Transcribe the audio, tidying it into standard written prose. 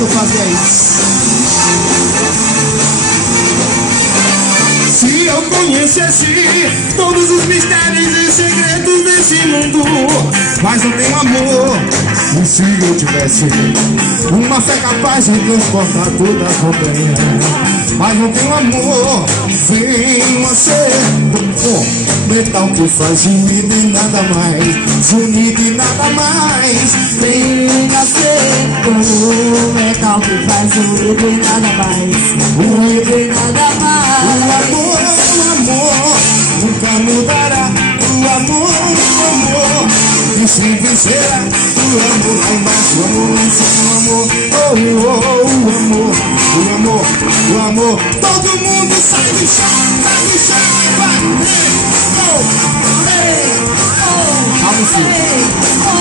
tu fazia isso. Se eu conhecesse todos os mistérios e segredos desse mundo, mas não tenho amor. E se eu tivesse uma fé capaz de transportar toda a montanha, mas não tenho amor, vem você, metal que faz ruído e nada mais, unido e nada mais. Vem nascer como metal que faz ruído e nada mais, ruído e nada mais. O amor nunca mudará. O amor que sempre será. O amor vai mais, o amor ensina o amor. O amor. Todo mundo sai do chão e vai. Hey, oh, hey, oh, hey, oh.